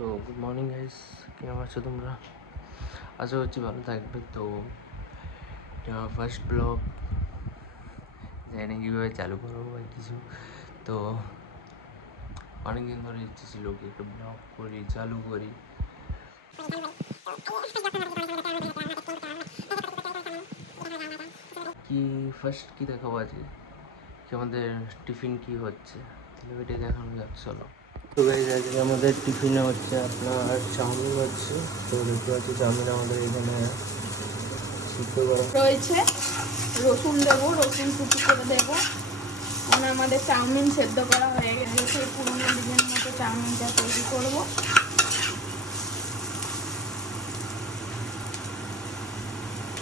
তো good morning guys, কেমন আছো তোমরা? আশা করছি ভালো থাকবে। তো ফার্স্ট ব্লগ জানি না কীভাবে চালু করবো বা কিছু। তো অনেকদিন ধরে ইচ্ছে ছিল কি একটু ব্লগ করি, চালু করি। কি ফার্স্ট কী দেখাবো আজকে, কি আমাদের টিফিন কি হচ্ছে, তাহলে ওইটাই দেখানো যাক। চলো। তো গাইস আজকে আমাদের টিফিনে হচ্ছে আপনার চাউমিন হচ্ছে। তো দেখতে পাচ্ছি চাউমিন আমাদের এখানে সিদ্ধ করা রয়েছে, রসুন দেবো, রসুন কুচি করে দেবো। মানে আমাদের চাউমিন সেদ্ধ করা হয়ে গেছে, সেই পুরোনো দিনের মতো চাউমিনটা তৈরি করবো।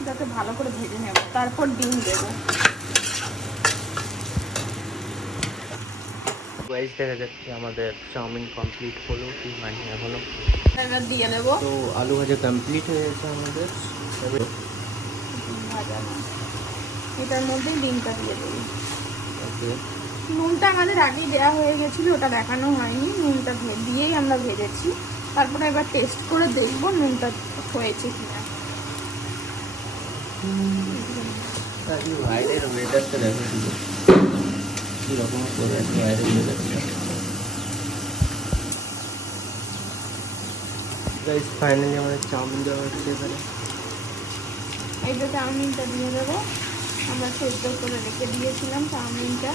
এটাকে ভালো করে ভেজে নেব, তারপর ডিম দেবো। গাইস দেখা যাচ্ছে আমাদের চাউমিন কমপ্লিট হলো কি হয়নি এখনো। এবার দিয়ে দেবো। তো আলু ভাজা কমপ্লিট হয়ে গেছে আমাদের। ডিম ভাজা না, এটার মধ্যে ডিমটা দিয়ে দেবো। ওকে, নুনটা আমাদের আগেই দেওয়া হয়ে গেছিলো, ওটা দেখানো হয়নি। নুনটা দিয়েই আমরা ভেজেছি। তারপরে এবার টেস্ট করে দেখবো নুনটা হয়েছে কিনা। বাইরের ওয়েদারটা দেখো শুধু কীরকম করে আছে বাইরের ওয়েদারটা। গাইস ফাইনালি আমাদের চাউমিন দেওয়া হচ্ছে এখানে। এই যে চাউমিনটা দিয়ে দেবো, আমরা সেদ্ধ করে রেখে দিয়েছিলাম চাউমিনটা।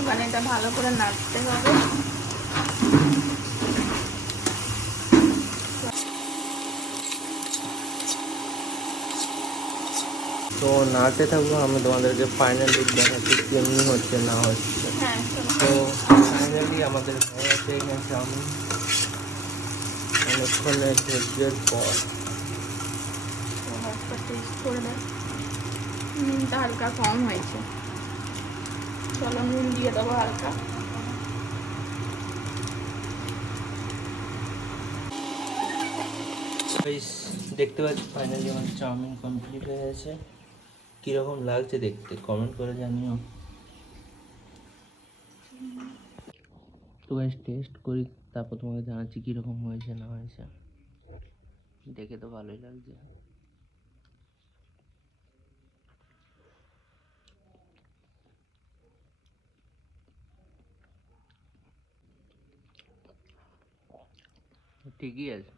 এবার এটা ভালো করে নাড়তে হবে। তো নাড়তে থাকবো, আমি তোমাদেরকে ফাইনাল লুক দেখাচ্ছি কেমনি হচ্ছে না হচ্ছে। হ্যাঁ, তো ফাইনালি আমাদের হয়ে গেছে এখানে চাউমিন অনেকক্ষণের ধৈর্যের পর। টেস্ট করে দেয়, নুনটা হালকা কম হয়েছে। চলো নুন দিয়ে দেবো হালকা। দেখতে পাচ্ছি ফাইনালি আমার চাউমিন কমপ্লিট হয়ে গেছে। কীরকম লাগছে দেখতে কমেন্ট করে জানিও। তো গাইস টেস্ট করি, তারপর তোমাকে জানাচ্ছি কীরকম হয়েছে না হয়েছে। দেখে তো ভালোই লাগছে। ঠিকই আছে।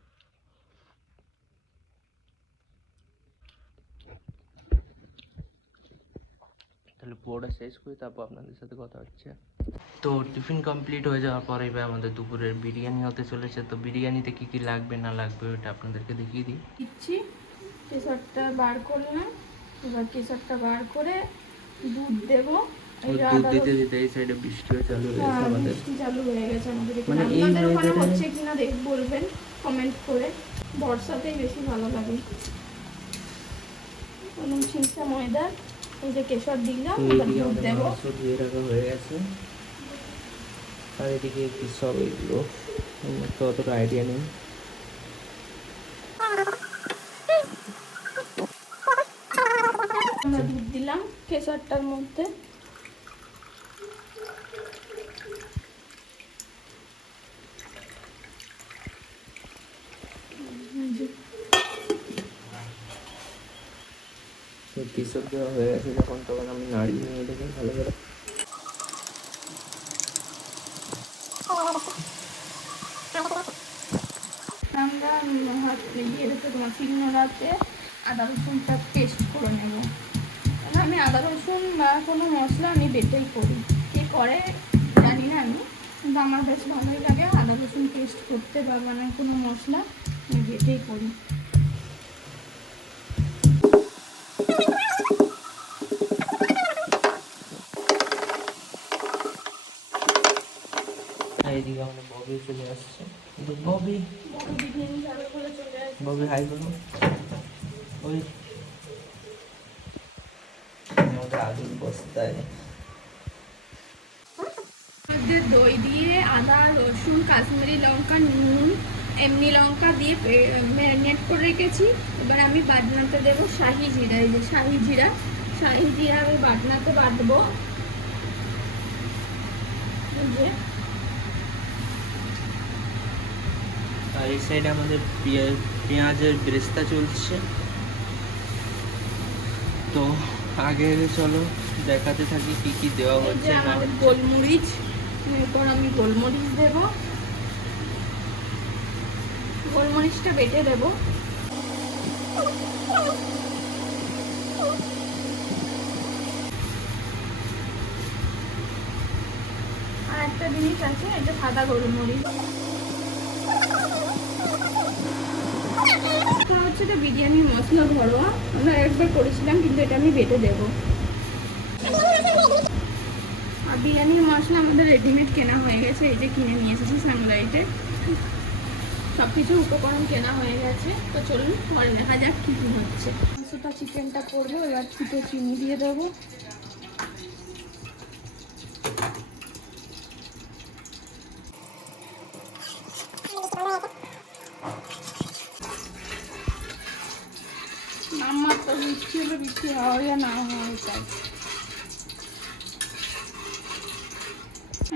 তাহলে পুরোটা শেষ করি, তারপর আপনাদের সাথে কথা হচ্ছে। তো টিফিন কমপ্লিট হয়ে যাওয়ার পরে এবার আমাদের দুপুরের বিরিয়ানি হতে চলেছে। তো বিরিয়ানিতে কী কী লাগবে না লাগবে ওটা আপনাদেরকে দেখিয়ে দিই। দিচ্ছি, কেশরটা বার করলাম। এবার কেশরটা বার করে দুধ দেবো। দুধ দিতে দিতে এই সাইডে বৃষ্টিও চালু হয়ে গেছে আমাদের। বৃষ্টি চালু হয়ে গেছে আমাদের এখানে। মানে এই আপনাদের ওখানে ওয়েদারে হচ্ছে কিনা বলবেন কমেন্ট করে। বর্ষাতেই বেশি ভালো লাগে। ছিনটা ময়দা, এই যে কেশর দিলাম, এবার দুধ দেবো। মাংস দিয়ে রাখা হয়ে গেছে। আর এদিকে কি সব এগুলো তো অতটা আইডিয়া নেই। আমরা দুধ দিলাম কেশরটার মধ্যে। কেশর দেওয়া হয়ে গেছে যখন, তখন আমি নাড়িয়ে নিয়ে এটাকে ভালো করে। আমরা তোমার শিলনোড়াতে আদা রসুনটা পেস্ট করে নেব। আমি আদা রসুন বা কোনো মশলা আমি বেটেই করি, কে করে জানি না আমি, কিন্তু আমার বেশ ভালোই লাগে আদা রসুন পেস্ট করতে, বা মানে কোনো মশলা আমি বেটেই করি। এইদিকে আমাদের ববি চলে আসছে। ববি বিরিয়ানি যাবে বলে চলে আসছে। ববি হাই করুন। ওই আমাদের আলুর বস্তায় মধ্যে দই দিয়ে আদা রসুন কাশ্মীরি লঙ্কা নুন এমনি লঙ্কা দিয়ে ম্যারিনেট করে রেখেছি। এবার আমি বাটনাতে দেবো শাহি জিরা। এই যে শাহি জিরা আমি বাটনাতে বাটবো। এই যে আর এই সাইডে আমাদের পেঁয়াজের বেরেস্তা চলছে। তো আগে চলো দেখাতে থাকি কি কি দেওয়া হচ্ছে না আমাদের হচ্ছে। গোলমরিচ, এরপর আমি গোলমরিচ দেব, গোলমরিচটা বেটে দেব। আর একটা জিনিস আছে, এটা সাদা গোলমরিচ। এটা হচ্ছে এটা বিরিয়ানির মশলা ঘরোয়া, আমরা একবার করেছিলাম, কিন্তু এটা আমি বেটে দেব। আর বিরিয়ানির মশলা আমাদের রেডিমেড কেনা হয়ে গেছে, এই যে কিনে নিয়ে এসেছি সানলাইটে। সব কিছু উপকরণ কেনা হয়ে গেছে। তো চলুন পরে দেখা যাক কী কী হচ্ছে। মাংসটা চিকেনটা করবো, এবার ফুটে চিনি দিয়ে দেবো। আমার তো বৃষ্টি হলে বৃষ্টি হওয়া না হওয়া চাই।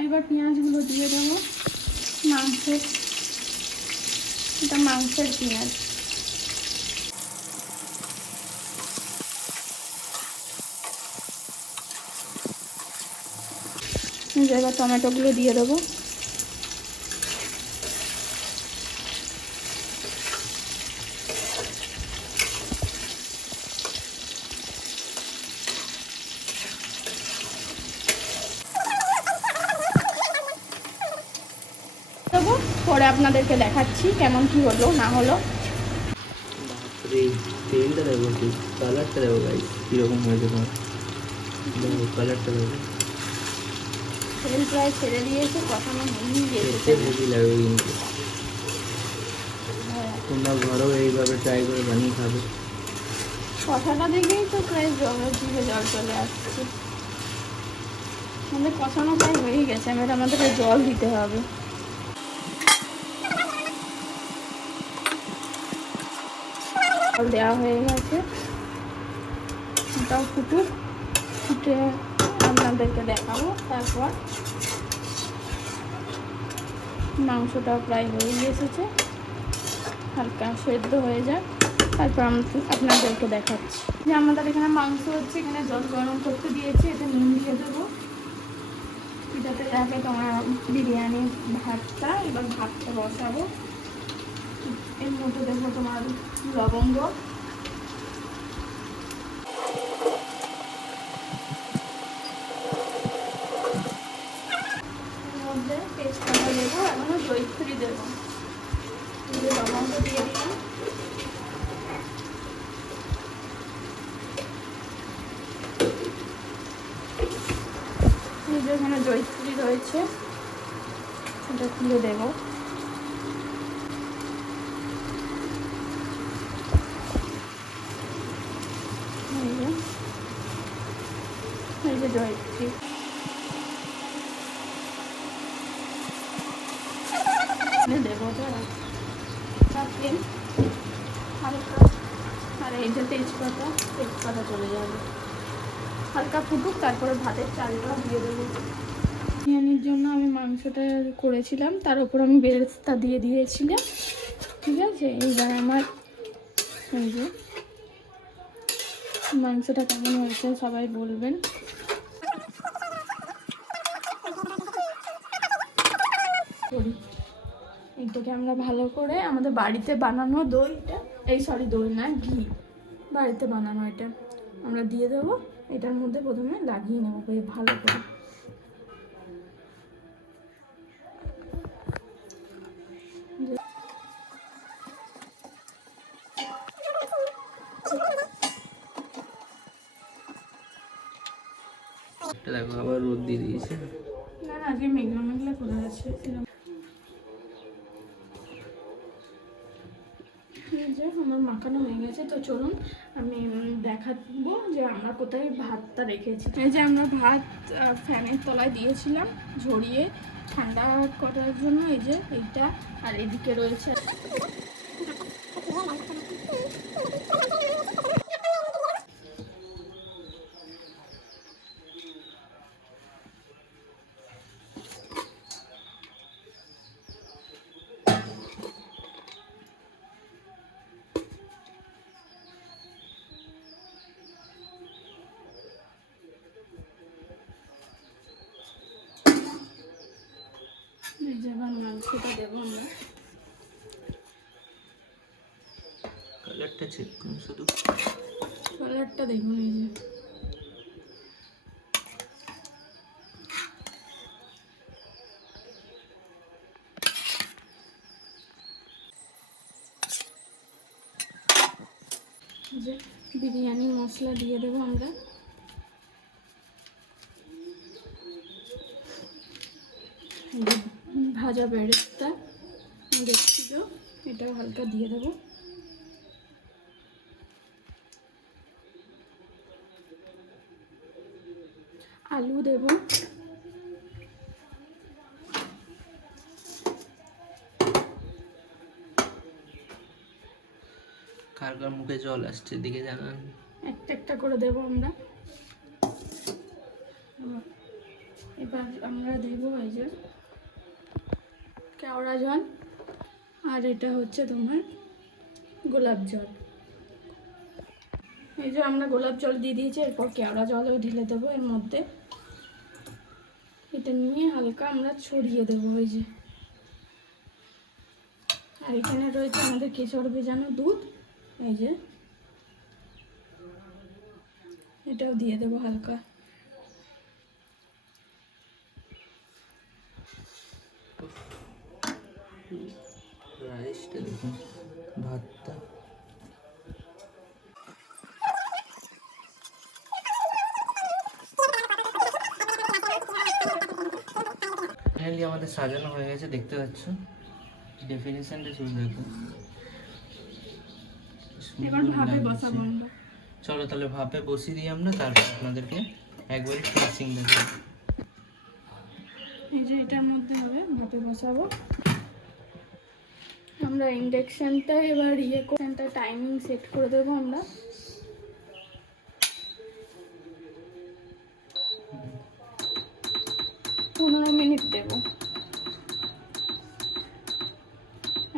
এবার পেঁয়াজগুলো দিয়ে দেবো। মাংসের, এটা মাংসের পেঁয়াজ। এবার টমেটোগুলো দিয়ে দেবো। দেবো, পরে আপনাদেরকে দেখাচ্ছি কেমন কি হলো না হলো। এই তেলটা দেবো, কালারটা দেবো গাইস, কীরকম হয়েছে তোমার, দেখো কালারটা দেবো। তেল প্রায় ছেড়ে দিয়েছে, কষানো হয়নি দেখতে হেভি লাগবে কিন্তু। তোমরা ঘরেও এইভাবে ট্রাই করে বানিয়ে খাবে। কষাটা দেখেই তো প্রায় জলের দিকে জল চলে আসছে। আমাদের কষানো প্রায় হয়ে গেছে, এবার আমাদেরকে জল দিতে হবে। জল দেওয়া হয়ে গেছে, ওটাও ফুটুক, ফুটে আপনাদেরকে দেখাবো। তারপর মাংসটাও প্রায় হয়ে এসেছে, হালকা সেদ্ধ হয়ে যায়, তারপর আমি আপনাদেরকে দেখাচ্ছি। যে আমাদের এখানে মাংস হচ্ছে, এখানে জল গরম করতে দিয়েছি, এতে নুন দিয়ে দেবো। এটাতে থাকে তোমার বিরিয়ানির ভাতটা। এবার ভাতটা বসাবো, এর মধ্যে দেবো তোমার লবঙ্গ, এর মধ্যে তেজপাতা দেবো, এখনো জয়িত্রী দেবো। লবঙ্গ দিয়ে দিলাম। এই যে এখানে জয়িত্রী রয়েছে, এটা তুলে দেবো। এই যে জয়িত্রী দেবো, তেল হালকা, আর এই যে তেজপাতা, তেজপাতা চলে যাবে। হালকা ফুটুক, তারপরে ভাতের চালটা দিয়ে দেবো। বিরিয়ানির জন্য আমি মাংসটা করেছিলাম, তার উপর আমি বেরেস্তা দিয়ে দিয়েছিলাম। ঠিক আছে, এইবার আমার এই যে মাংসটা কেমন হয়েছে সবাই বলবেন। এটাকে আমরা ভালো করে আমাদের বাড়িতে বানানো দইটা, সরি দই না, ঘি, বাড়িতে বানানো এটা আমরা দিয়ে দেবো। এটার মধ্যে প্রথমে লাগিয়ে নেবো ভালো করে। দেখো আবার রোদ দিয়ে দিয়েছে। না না, আজকে মেঘলা মেঘলা করে আছে। যে আমার মাখানো হয়ে গেছে, তো চলুন আমি দেখাবো যে আমরা কোথায় ভাতটা রেখেছি। এই যে আমরা ভাত ফ্যানের তলায় দিয়েছিলাম ঝরিয়ে ঠান্ডা করার জন্য, এই যে এইটা, আর এদিকে রয়েছে সেটা দেবো আমরা। কালারটা চেক করুন শুধু। কালারটা দেখুন, এই যে যে বিরিয়ানি মশলা দিয়ে দেবো আমরা। এই যে ভাজা বেরেস্তা দেখছিল, এটাও হালকা দিয়ে দেবো। আলু দেবো। কার কার মুখে জল আসছে দিকে জানান। একটা একটা করে দেবো আমরা। এবার আমরা দেবো এই যে কেওড়া জল, আর এটা হচ্ছে তোমার গোলাপ জল। এই যে আমরা গোলাপ জল দিয়ে দিয়েছি, এরপর কেওড়া জলও ঢেলে দেবো এর মধ্যে। এটা নিয়ে হালকা আমরা ছড়িয়ে দেবো এই যে। আর এখানে রয়েছে আমাদের কেশর ভেজানো দুধ, এই যে এটাও দিয়ে দেবো হালকা। রাইসটা দেখুন, ভাতটা। ফাইনালি আমাদের সাজানো হয়ে গেছে, দেখতে পাচ্ছ ডেফিনেশনটা শুধু দেখো। এবার ভাবে বসাবো আমরা। চলো তাহলে ভাপে বসিয়ে দিই আমরা, তারপর আপনাদেরকে একবার ফিনিশিং দেবো। এই যে এটার মধ্যে হবে, ভাপে বসাবো আমরা। ইন্ডাকশানটা এবার টাইমিং সেট করে দেবো আমরা। পনেরো মিনিট দেবো।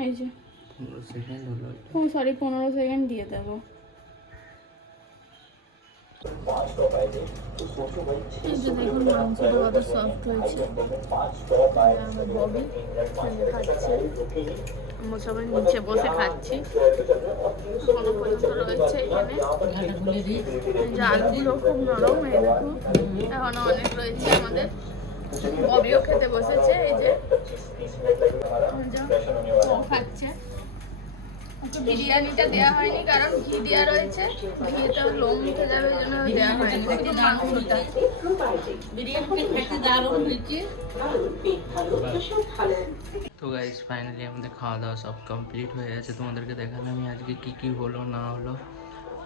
এই যে 15 সেকেন্ড হলো। সরি 15 সেকেন্ড দিয়ে দেবো। এই যে দেখুন মাংসটা কত সফট হয়েছে। আমার ববি খাচ্ছে, আমরা সবাই নিচে বসে খাচ্ছি। এখনো পর্যন্ত রয়েছে এখানে। যে আলুগুলো খুব নরম, এই দেখুন এখনো অনেক রয়েছে আমাদের। ববিও খেতে বসেছে, এই যে ও খাচ্ছে। ওকে বিরিয়ানিটা দেওয়া হয়নি কারণ ঘি দেওয়া রয়েছে, ঘিটা লোম উঠে যাবে ওই জন্য দেওয়া হয়নি, শুধু মাংসটা। বিরিয়ানিটা খেতে দারুণ হয়েছে। তো গাইস ফাইনালি আমাদের খাওয়া দাওয়া সব কমপ্লিট হয়ে গেছে। তোমাদেরকে দেখালাম আমি আজকে কি কি হলো না হলো।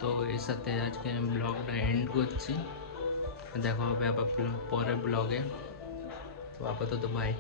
তো এর সাথে আজকে আমি ব্লগটা এন্ড করছি। দেখা হবে আবার পরের ব্লগে। তো আপাতত বাই।